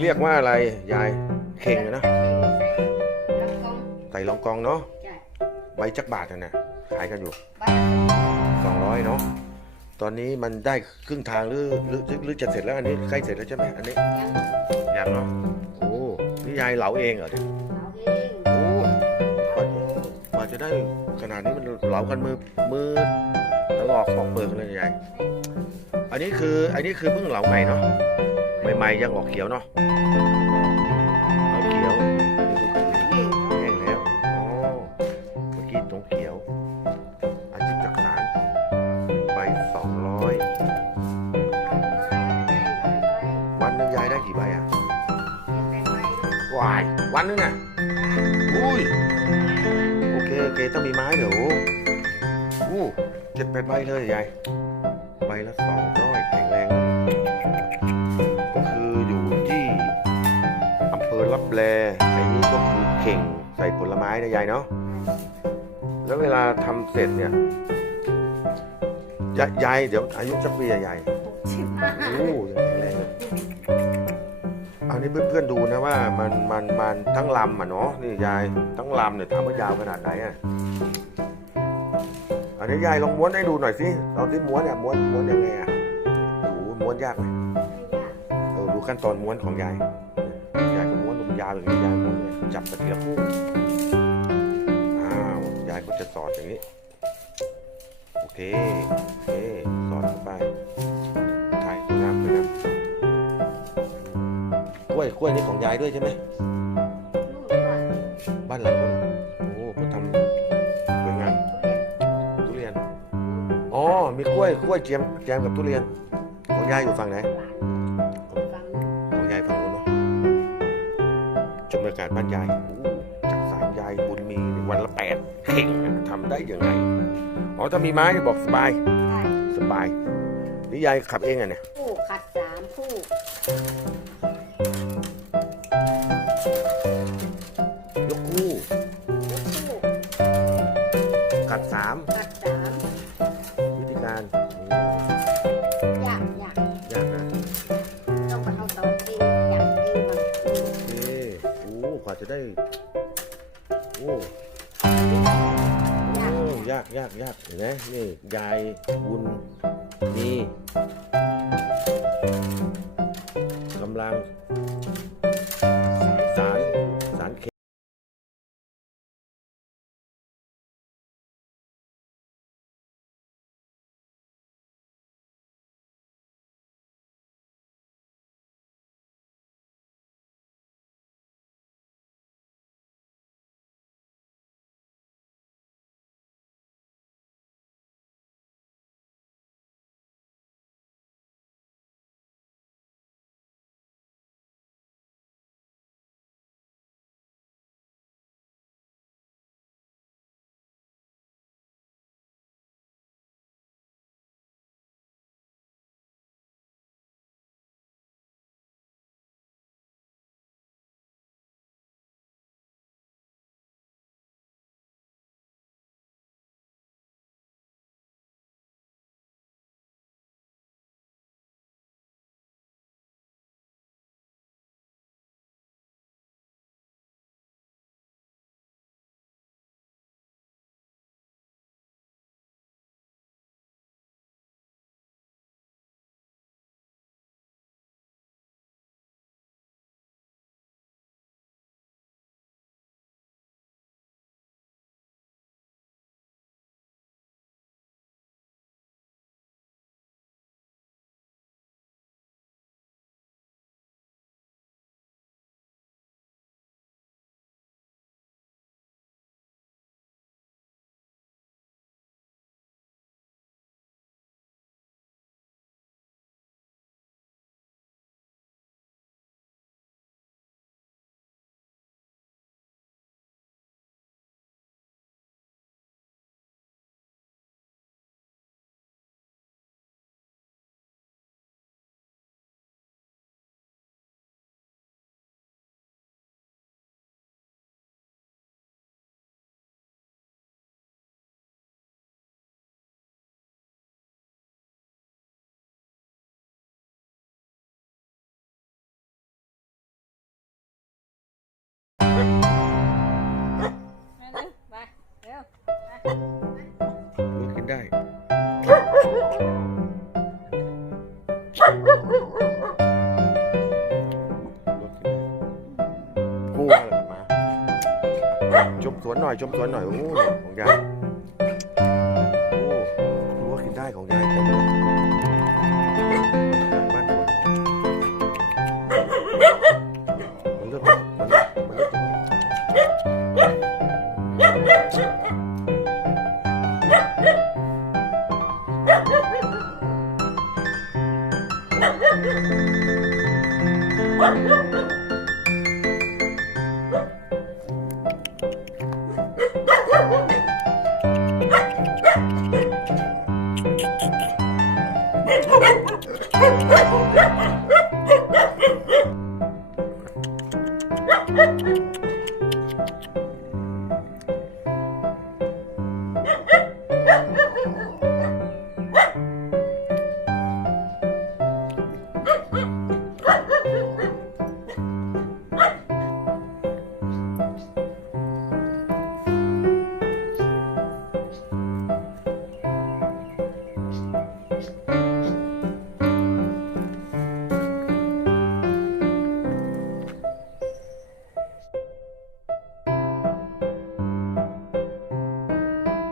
เรียกว่าอะไรยายเข่งอะนะแล้วก็ใส่รองกองเนาะใช่ใบจักบาทน่ะนะขายกันอยู่บ้านสองร้อยเนาะตอนนี้มันได้ครึ่งทางหรือหรือหรือจะเสร็จแล้วอันนี้ใกล้เสร็จแล้วใช่ไหมอันนี้ยังยังเนาะโอ้นี่ยายเหลาเองเหรอเนี่ยเอาเองโอ้กว่ากว่าจะได้ขนาดนี้มันเหลากันมือมือตลอกปอกเปลือกเลยยายอันนี้คืออันนี้คือเพิ่งเหลาใหม่เนาะ ใหม่ๆยังออกเขียวเนาะออกเขียวเองแห้งแล้วอ๋อเมื่อกี้ตรงเขียว อาชีพจักสารใบสองร้อยวันหนึงยายได้กี่ใบอะวายวันหนึงอะอุ้ยโอเคโอเคต้องมีไม้เดี๋ยวอู้เจ็ดแปดใบเลยยายใบละสองร้อยแข็งแรง อำเภอรับแลอันนี้ก็คือเข่งใส่ผลไม้นะยายเนาะแล้วเวลาทำเสร็จเนี่ยยายยายเดี๋ยวอายุสักปีอะยายสิบห้าโอ้ยังแข็งแรงเลยอันนี้เพื่อนๆดูนะว่ามันมันมันทั้งลำอะเนาะนี่ยายทั้งลำเนี่ยถามว่ายาวขนาดไหนอะอันนี้ยายลองม้วนให้ดูหน่อยสิตอนที่ม้วนเนี่ยม้วนม้วนยังไงอะโอ้โหม้วนยากไหมเออดูขั้นตอนม้วนของยายยาย ก็ม้วนดูมันยาวอยายายม้วนเนี่ยจับตะเกียบคู่อ้าวยายก็จะสอดอย่างนี้ โอเค โอเค สอดเข้าไปถ่ายตัวน้ำตัวน้ำกล้วยกล้วยนี่ของยายด้วยใช่ไหมบ้านหลังนู้นโอ้เขาทำสวยงามทุเรียน อ๋อ มีกล้วยกล้วยแจมแจมกับทุเรียน ของยายอยู่ฝั่งไหน ชมบรรยากาศบ้านยายโอ้จากสามยายบุญมีวันละแปดเข่งอะทำได้ยังไงอ๋อถ้ามีไม้บอกสบาย สบายนี่ยายขับเองอะเนี่ย คู่ขัดสามคู่ ได้ โอ้โอ้ยากยากยากเห็นไหมนี่ยายบุญ รู้กินได้ กลัวเลยมา ชมสวนหน่อย ชมสวนหน่อย โอ้ ของยาย โอ้รู้ว่ากินได้ของยาย เ